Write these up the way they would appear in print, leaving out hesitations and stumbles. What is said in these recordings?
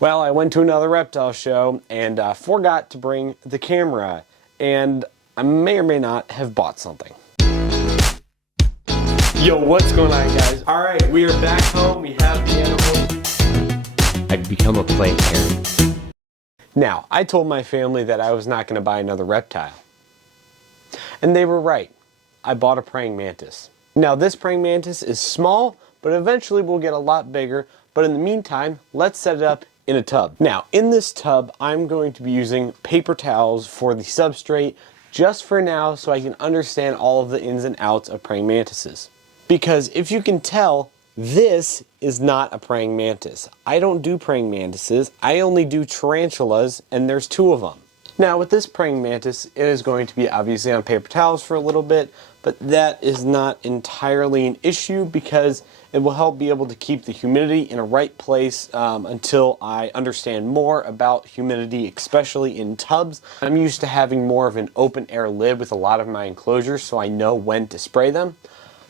Well, I went to another reptile show and forgot to bring the camera, and I may or may not have bought something. Yo, what's going on, guys? All right, we are back home. We have the animals. I'd become a plant parent. Now, I told my family that I was not going to buy another reptile. And they were right. I bought a praying mantis. Now, this praying mantis is small, but eventually will get a lot bigger. But in the meantime, let's set it up in a tub. Now, in this tub, I'm going to be using paper towels for the substrate just for now so I can understand all of the ins and outs of praying mantises. Because if you can tell, this is not a praying mantis. I don't do praying mantises. I only do tarantulas, and there's 2 of them. Now with this praying mantis, it is going to be obviously on paper towels for a little bit, but that is not entirely an issue because it will help be able to keep the humidity in a right place until I understand more about humidity, especially in tubs. I'm used to having more of an open air lid with a lot of my enclosures, so I know when to spray them.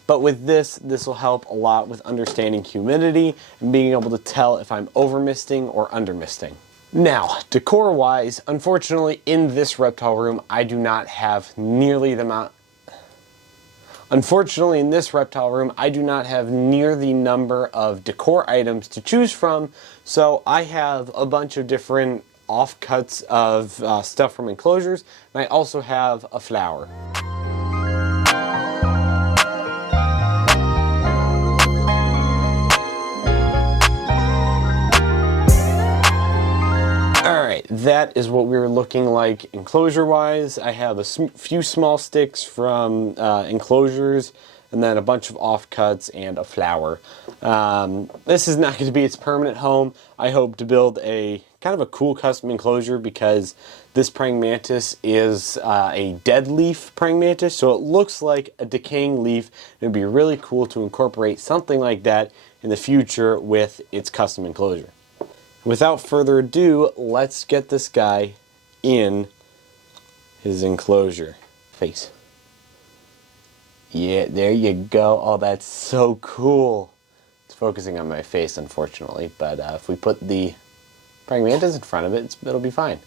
But with this will help a lot with understanding humidity and being able to tell if I'm over misting or under misting. Now, decor wise, unfortunately in this reptile room, I do not have nearly the amount. Unfortunately in this reptile room, I do not have near the number of decor items to choose from, so I have a bunch of different offcuts of stuff from enclosures, and I also have a flower. That is what we were looking like enclosure wise. I have a few small sticks from enclosures and then a bunch of offcuts and a flower. This is not going to be its permanent home. I hope to build a kind of a cool custom enclosure because this praying mantis is a dead leaf praying mantis, so it looks like a decaying leaf. It would be really cool to incorporate something like that in the future with its custom enclosure. Without further ado, let's get this guy in his enclosure. Face. Yeah, there you go. Oh, that's so cool. It's focusing on my face, unfortunately, but if we put the praying mantis in front of it, it'll be fine.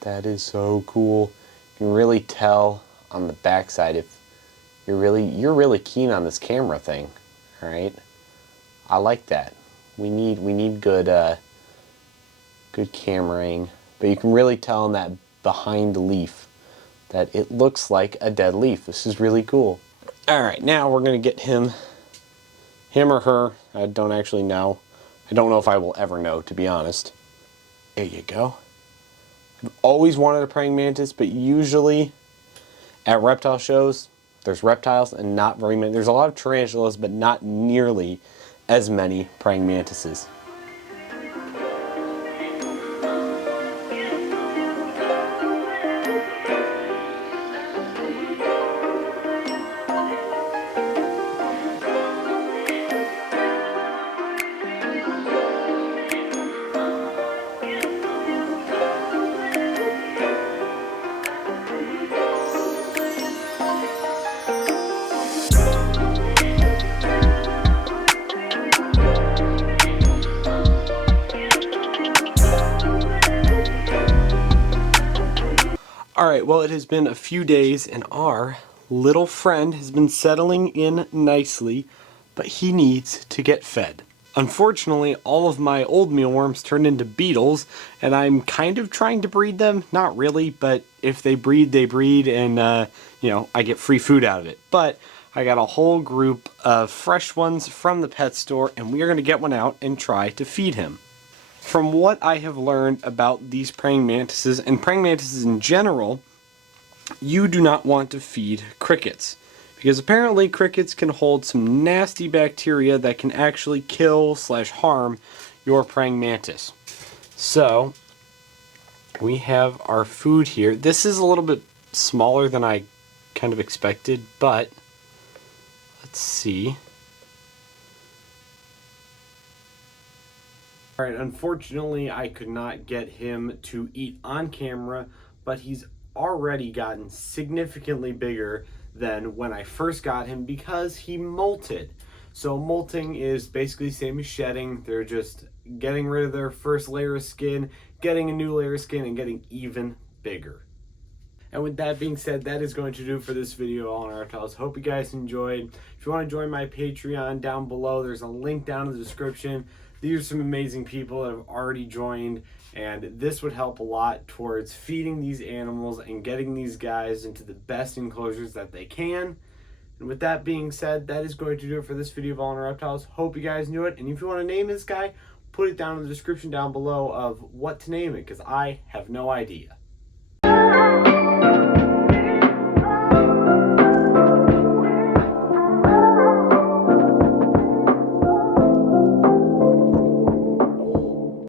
That is so cool. You can really tell on the backside if you're really keen on this camera thing. All right, I like that. We need good good cameraing, but you can really tell in that behind leaf that it looks like a dead leaf. This is really cool. All right, now we're gonna get him or her. I don't actually know. I don't know if I will ever know, to be honest. There you go. I've always wanted a praying mantis, but usually at reptile shows, there's reptiles and not very many. There's a lot of tarantulas, but not nearly as many praying mantises. Alright, well, it has been a few days and our little friend has been settling in nicely, but he needs to get fed. Unfortunately, all of my old mealworms turned into beetles, and I'm kind of trying to breed them. Not really, but if they breed, they breed, and, you know, I get free food out of it. But I got a whole group of fresh ones from the pet store, and we are going to get one out and try to feed him. From what I have learned about these praying mantises, and praying mantises in general, you do not want to feed crickets. Because apparently crickets can hold some nasty bacteria that can actually kill / harm your praying mantis. So, we have our food here. This is a little bit smaller than I kind of expected, but let's see. Alright, unfortunately I could not get him to eat on camera, but he's already gotten significantly bigger than when I first got him because he molted. So molting is basically the same as shedding. They're just getting rid of their first layer of skin, getting a new layer of skin, and getting even bigger. And with that being said, that is going to do it for this video on reptiles. Hope you guys enjoyed. If you want to join my Patreon down below, there's a link down in the description. These are some amazing people that have already joined, and this would help a lot towards feeding these animals and getting these guys into the best enclosures that they can. And with that being said, that is going to do it for this video of All in Reptiles. Hope you guys knew it, and if you want to name this guy, put it down in the description down below of what to name it, because I have no idea.